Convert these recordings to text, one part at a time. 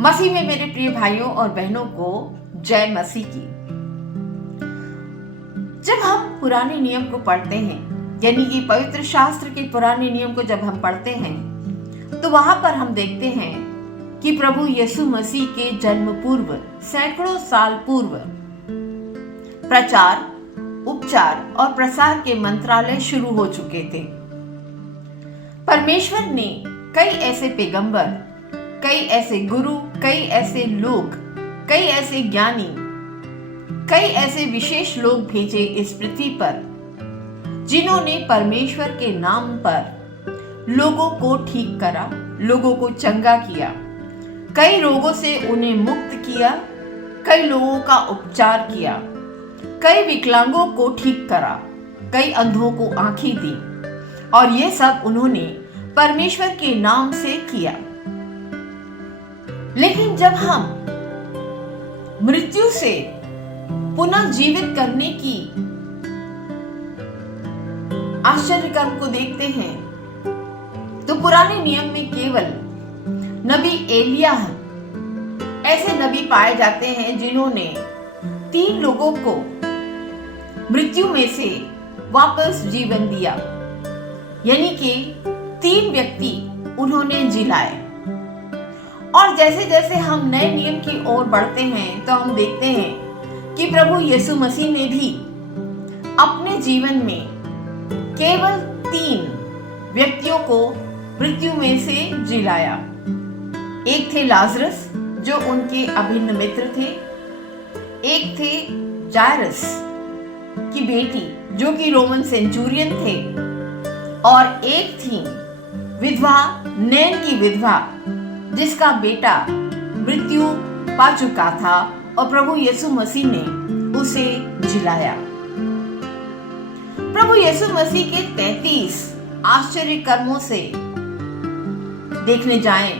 मसीह में मेरे प्रिय भाइयों और बहनों को जय मसीह की। जब हम पुराने नियम को पढ़ते हैं, यानी कि पवित्र शास्त्र के पुराने नियम को जब हम पढ़ते हैं, तो वहां पर हम देखते हैं कि प्रभु यीशु मसीह के जन्म पूर्व सैकड़ों साल पूर्व प्रचार, उपचार और प्रसार के मंत्रालय शुरू हो चुके थे। परमेश्वर ने कई ऐसे पैगंबर, कई ऐसे गुरु, कई ऐसे लोग, कई ऐसे ज्ञानी, कई ऐसे विशेष लोग भेजे इस पृथ्वी पर, जिन्होंने परमेश्वर के नाम पर लोगों को ठीक करा, लोगों को चंगा किया, कई रोगों से उन्हें मुक्त किया, कई लोगों का उपचार किया, कई विकलांगों को ठीक करा, कई अंधों को आंखें दी, और ये सब उन्होंने परमेश्वर के नाम से किया। लेकिन जब हम मृत्यु से पुनः जीवित करने की आश्चर्य कर्म को देखते हैं, तो पुराने नियम में केवल नबी एलिया ऐसे नबी पाए जाते हैं जिन्होंने 3 लोगों को मृत्यु में से वापस जीवन दिया, यानी कि 3 व्यक्ति उन्होंने जिलाए। और जैसे जैसे हम नए नियम की ओर बढ़ते हैं, तो हम देखते हैं कि प्रभु यीशु मसीह ने भी अपने जीवन में केवल 3 व्यक्तियों को मृत्यु में से जिलाया। एक थे लाजरस, जो उनके अभिन्न मित्र थे। एक थे जायरस की बेटी, जो कि रोमन सेंचुरियन थे। और एक थी विधवा, नैन की विधवा, जिसका बेटा मृत्यु पा चुका था और प्रभु यीशु मसीह ने उसे जिलाया। प्रभु यीशु मसीह के 33 आश्चर्य कर्मों से देखने जाएं,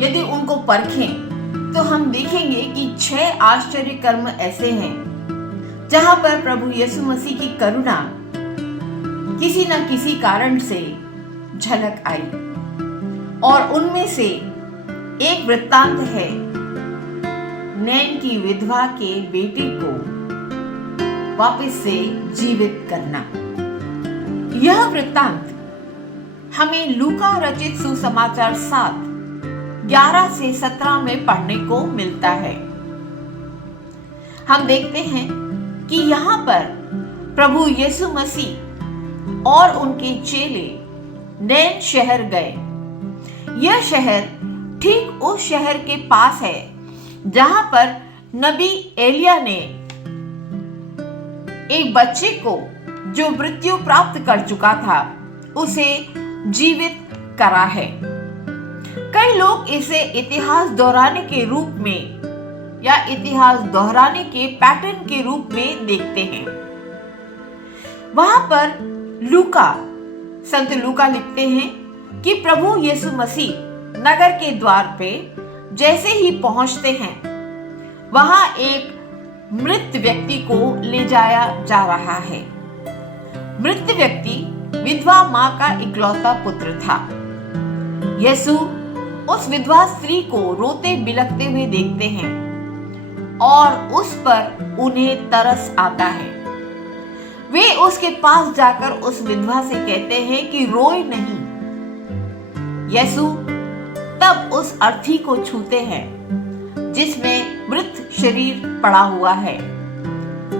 यदि उनको परखें, तो हम देखेंगे कि 6 आश्चर्य कर्म ऐसे हैं जहां पर प्रभु यीशु मसीह की करुणा किसी न किसी कारण से झलक आई। और उनमें से एक वृत्तांत है नैन की विधवा के बेटे को वापस से जीवित करना। यह वृत्तांत हमें लूका रचित सुसमाचार 7:11 से 17 में पढ़ने को मिलता है। हम देखते हैं कि यहाँ पर प्रभु यीशु मसीह और उनके चेले नैन शहर गए। यह शहर ठीक उस शहर के पास है जहां पर नबी एलिया ने एक बच्चे को, जो मृत्यु प्राप्त कर चुका था, उसे जीवित करा है। कई लोग इसे इतिहास दोहराने के रूप में या इतिहास दोहराने के पैटर्न के रूप में देखते हैं। वहां पर संत लूका लिखते हैं कि प्रभु यीशु मसीह नगर के द्वार पे जैसे ही पहुंचते हैं, वहां एक मृत व्यक्ति को ले जाया जा रहा है। मृत व्यक्ति विधवा मां का इकलौता पुत्र था। यीशु उस विधवा स्त्री को रोते बिलखते हुए देखते हैं और उस पर उन्हें तरस आता है। वे उसके पास जाकर उस विधवा से कहते हैं कि रोए नहीं। यीशु तब उस अर्थी को छूते हैं जिसमें मृत शरीर पड़ा हुआ है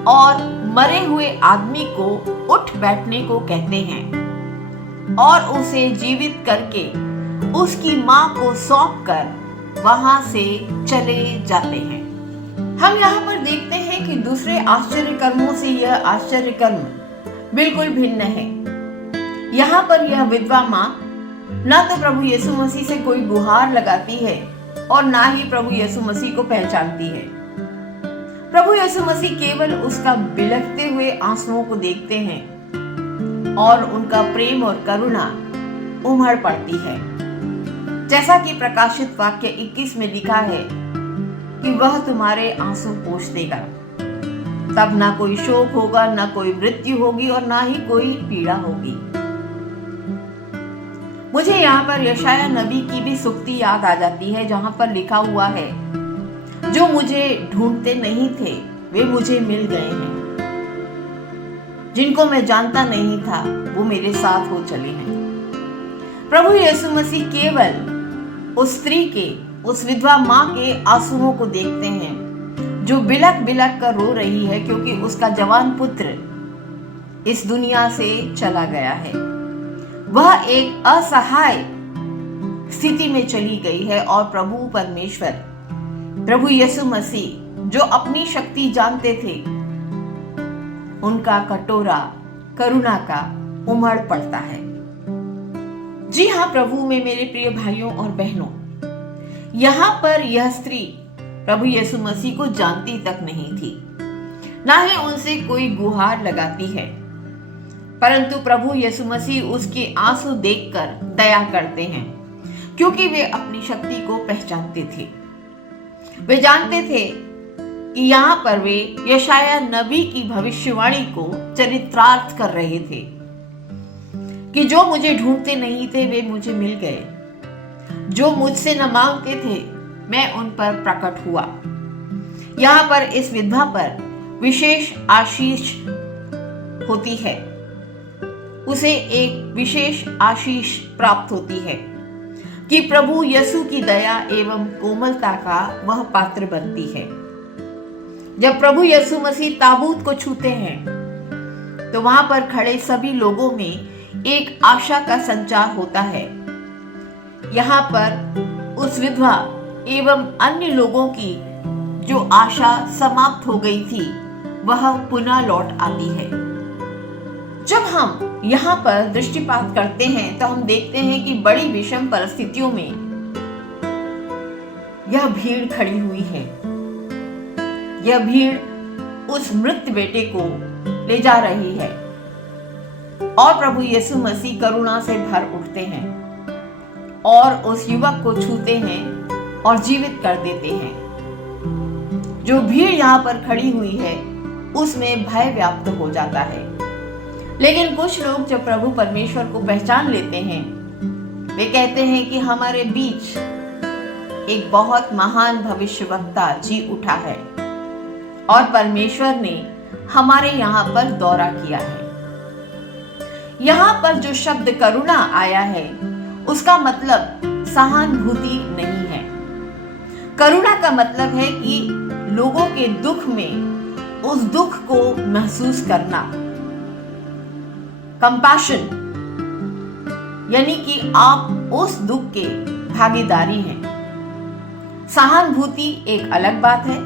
और मरे हुए आदमी को उठ बैठने को कहते हैं और उसे जीवित करके उसकी मां को सौंपकर वहां से चले जाते हैं। हम यहाँ पर देखते हैं कि दूसरे आश्चर्य कर्मों से यह आश्चर्य कर्म बिल्कुल भिन्न है। यहाँ पर यह विधवा मां ना तो प्रभु यीशु मसीह से कोई गुहार लगाती है और ना ही प्रभु यीशु मसीह को पहचानती है। प्रभु यीशु मसीह केवल उसका बिलखते हुए आंसुओं को देखते हैं और उनका प्रेम और करुणा उमड़ पड़ती है। जैसा कि प्रकाशित वाक्य 21 में लिखा है कि वह तुम्हारे आंसू पोंछ देगा, तब ना कोई शोक होगा, ना कोई मृत्यु होगी और ना ही कोई पीड़ा होगी। मुझे यहाँ पर यशाया नबी की भी सूक्ति याद आ जाती है, जहाँ पर लिखा हुआ है, जो मुझे ढूंढते नहीं थे वे मुझे मिल गए हैं, जिनको मैं जानता नहीं था वो मेरे साथ हो चले हैं। प्रभु यीशु मसीह केवल उस स्त्री के, उस विधवा माँ के आंसुओं को देखते हैं जो बिलक बिलक कर रो रही है, क्योंकि उसका जवान पुत्र इस दुनिया से चला गया है। वह एक असहाय स्थिति में चली गई है और प्रभु परमेश्वर, प्रभु यीशु मसीह जो अपनी शक्ति जानते थे, उनका कटोरा करुणा का उमड़ पड़ता है। जी हाँ प्रभु में मेरे प्रिय भाइयों और बहनों, यहाँ पर यह स्त्री प्रभु यीशु मसीह को जानती तक नहीं थी, ना ही उनसे कोई गुहार लगाती है, परंतु प्रभु यीशु मसीह उसके आंसू देखकर दया करते हैं, क्योंकि वे अपनी शक्ति को पहचानते थे। वे जानते थे कि यहाँ पर वे यशाया नबी की भविष्यवाणी को चरितार्थ कर रहे थे कि जो मुझे ढूंढते नहीं थे वे मुझे मिल गए, जो मुझसे न मांगते थे मैं उन पर प्रकट हुआ। यहाँ पर इस विधवा पर विशेष आशीष होती है, उसे एक विशेष आशीष प्राप्त होती है कि प्रभु यीशु की दया एवं कोमलता का वह पात्र बनती है। जब प्रभु यीशु मसीह ताबूत को छूते हैं तो वहां पर खड़े सभी लोगों में एक आशा का संचार होता है। यहाँ पर उस विधवा एवं अन्य लोगों की जो आशा समाप्त हो गई थी वह पुनः लौट आती है। जब हम यहाँ पर दृष्टिपात करते हैं तो हम देखते हैं कि बड़ी विषम परिस्थितियों में यह भीड़ खड़ी हुई है। यह भीड़ उस मृत बेटे को ले जा रही है और प्रभु यीशु मसीह करुणा से भर उठते हैं और उस युवक को छूते हैं और जीवित कर देते हैं। जो भीड़ यहाँ पर खड़ी हुई है उसमें भय व्याप्त हो जाता है। लेकिन कुछ लोग जब प्रभु परमेश्वर को पहचान लेते हैं, वे कहते हैं कि हमारे बीच एक बहुत महान भविष्यवक्ता जी उठा है और परमेश्वर ने हमारे यहाँ पर दौरा किया है। यहाँ पर जो शब्द करुणा आया है उसका मतलब सहानुभूति नहीं है। करुणा का मतलब है कि लोगों के दुख में उस दुख को महसूस करना, कंपैशन, यानी कि आप उस दुख के भागीदारी हैं। सहानुभूति एक अलग बात है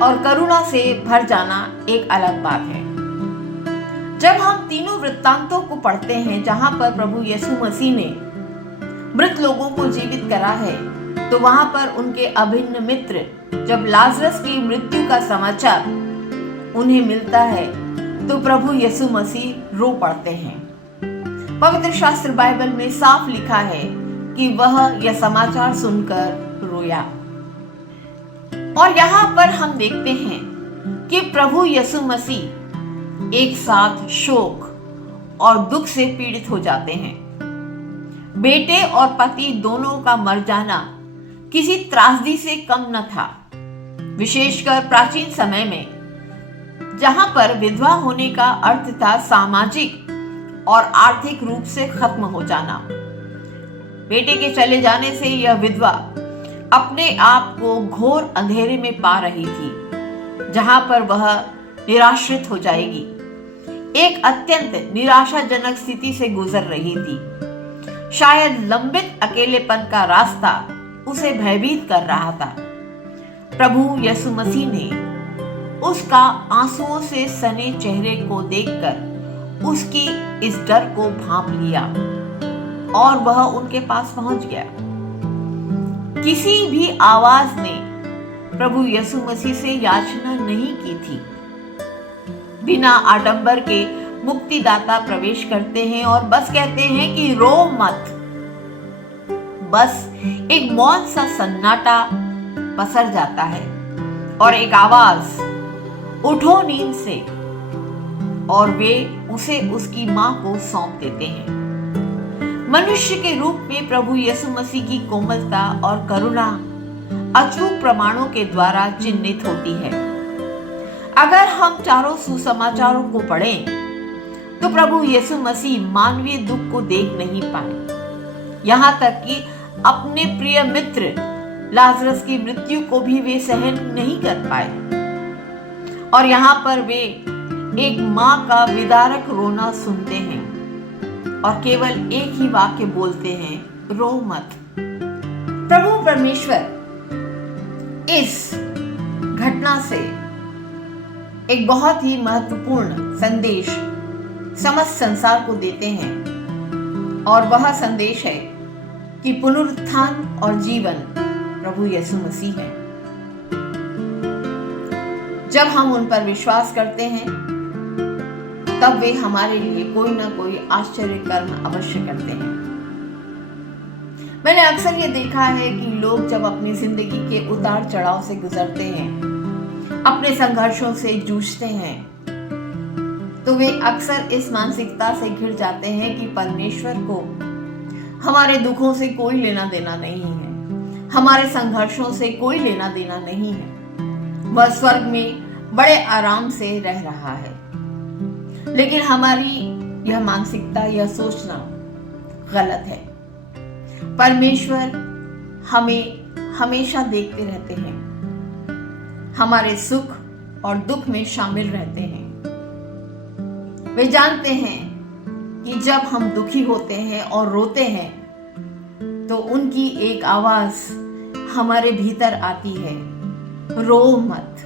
और करुणा से भर जाना एक अलग बात है। जब हम तीनों वृत्तांतों को पढ़ते हैं जहां पर प्रभु यीशु मसीह ने मृत लोगों को जीवित करा है, तो वहां पर उनके अभिन्न मित्र जब लाजरस की मृत्यु का समाचार उन्हें मिलता है तो प्रभु यीशु मसीह रो पड़ते हैं। पवित्र शास्त्र बाइबल में साफ लिखा है कि वह यह समाचार सुनकर रोया। और यहाँ पर हम देखते हैं कि प्रभु यीशु मसीह एक साथ शोक और दुख से पीड़ित हो जाते हैं। बेटे और पति दोनों का मर जाना किसी त्रासदी से कम न था, विशेषकर प्राचीन समय में जहां पर विधवा होने का अर्थ था सामाजिक और आर्थिक रूप से खत्म हो जाना। बेटे के चले जाने से यह विधवा अपने आप को घोर अंधेरे में पा रही थी, जहां पर वह निराश्रित हो जाएगी। एक अत्यंत निराशाजनक स्थिति से गुजर रही थी। शायद लंबित अकेलेपन का रास्ता उसे भयभीत कर रहा था। प्रभु यीशु मसीह ने उसका आंसुओं से सने चेहरे को देखकर उसकी इस डर को भांप लिया और वह उनके पास पहुंच गया। किसी भी आवाज ने प्रभु यीशु मसीह से याचना नहीं की थी। बिना आडंबर के मुक्तिदाता प्रवेश करते हैं और बस कहते हैं कि रो मत। बस एक मौन सा सन्नाटा पसर जाता है और एक आवाज, उठो नींद से, और वे उसे उसकी मां को सौंप देते हैं। मनुष्य के रूप में प्रभु यीशु मसीह की कोमलता और करुणा अचूक प्रमाणों के द्वारा चिन्हित होती है। अगर हम चारों सुसमाचारों को पढ़ें तो प्रभु यीशु मसीह मानवीय दुख को देख नहीं पाए, यहाँ तक कि अपने प्रिय मित्र लाजरस की मृत्यु को भी वे सहन नहीं कर पाए। और यहाँ पर वे एक माँ का विदारक रोना सुनते हैं और केवल एक ही वाक्य बोलते हैं, रो मत। प्रभु परमेश्वर इस घटना से एक बहुत ही महत्वपूर्ण संदेश समस्त संसार को देते हैं, और वह संदेश है कि पुनरुत्थान और जीवन प्रभु यीशु मसीह है। जब हम उन पर विश्वास करते हैं तब वे हमारे लिए कोई ना कोई आश्चर्य कर्म अवश्य करते हैं। मैंने अक्सर ये देखा है कि लोग जब अपनी जिंदगी के उतार चढ़ाव से गुजरते हैं, अपने संघर्षों से जूझते हैं, तो वे अक्सर इस मानसिकता से घिर जाते हैं कि परमेश्वर को हमारे दुखों से कोई लेना देना नहीं है, हमारे संघर्षों से कोई लेना देना नहीं है, वह स्वर्ग में बड़े आराम से रह रहा है। लेकिन हमारी यह मानसिकता, यह सोचना गलत है। परमेश्वर हमें हमेशा देखते रहते हैं, हमारे सुख और दुख में शामिल रहते हैं। वे जानते हैं कि जब हम दुखी होते हैं और रोते हैं तो उनकी एक आवाज हमारे भीतर आती है, रो मत,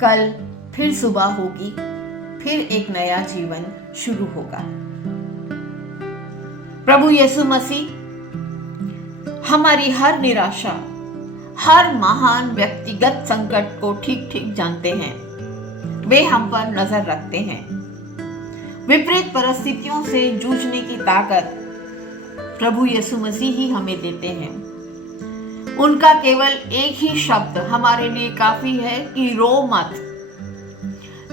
कल फिर सुबह होगी, फिर एक नया जीवन शुरू होगा। प्रभु यीशु मसीह हमारी हर निराशा, हर महान व्यक्तिगत संकट को ठीक ठीक जानते हैं। वे हम पर नजर रखते हैं। विपरीत परिस्थितियों से जूझने की ताकत प्रभु यीशु मसीह ही हमें देते हैं। उनका केवल एक ही शब्द हमारे लिए काफी है कि रो मत।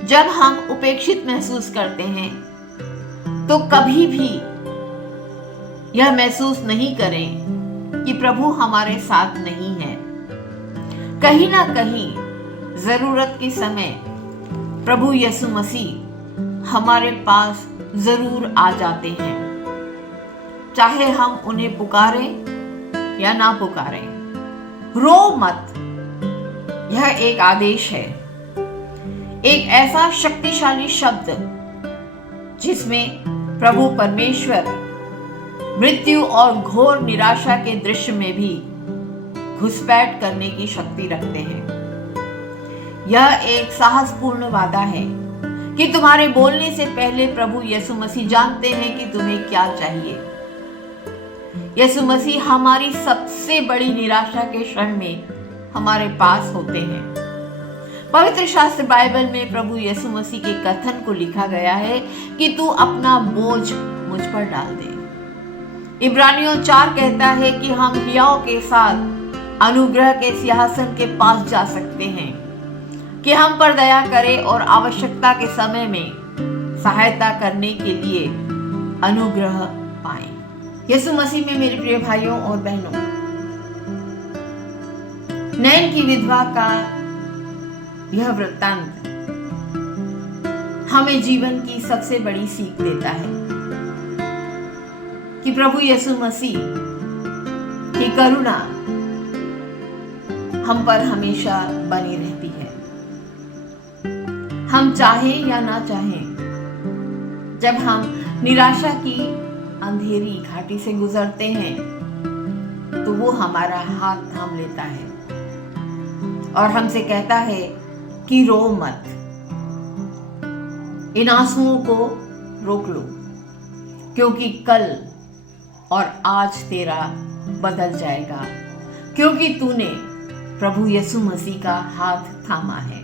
जब हम उपेक्षित महसूस करते हैं तो कभी भी यह महसूस नहीं करें कि प्रभु हमारे साथ नहीं है। कहीं ना कहीं जरूरत के समय प्रभु यीशु मसीह हमारे पास जरूर आ जाते हैं, चाहे हम उन्हें पुकारें या ना पुकारें। रो मत, यह एक आदेश है, एक ऐसा शक्तिशाली शब्द जिसमें प्रभु परमेश्वर मृत्यु और घोर निराशा के दृश्य में भी घुसपैठ करने की शक्ति रखते हैं। यह एक साहसपूर्ण वादा है कि तुम्हारे बोलने से पहले प्रभु यीशु मसीह जानते हैं कि तुम्हें क्या चाहिए। यीशु मसीह हमारी सबसे बड़ी निराशा के क्षण में हमारे पास होते हैं। पवित्र शास्त्र बाइबल में प्रभु यीशु मसीह के कथन को लिखा गया है कि तू अपना बोझ मुझ पर डाल दे। इब्रानियों 4 कहता है कि हम हियाव के साथ अनुग्रह के सिंहासन के पास जा सकते हैं कि हम पर दया करे और आवश्यकता के समय में सहायता करने के लिए अनुग्रह पाएं। यीशु मसीह में मेरे प्रिय भाइयों और बहनों, नैन की विधवा का यह वृत्तांत हमें जीवन की सबसे बड़ी सीख देता है कि प्रभु यीशु मसीह की करुणा हम पर हमेशा बनी रहती है। हम चाहें या ना चाहें, जब हम निराशा की अंधेरी घाटी से गुजरते हैं तो वो हमारा हाथ थाम लेता है और हमसे कहता है कि रो मत, इन आंसुओं को रोक लो, क्योंकि कल और आज तेरा बदल जाएगा, क्योंकि तूने प्रभु यीशु मसीह का हाथ थामा है।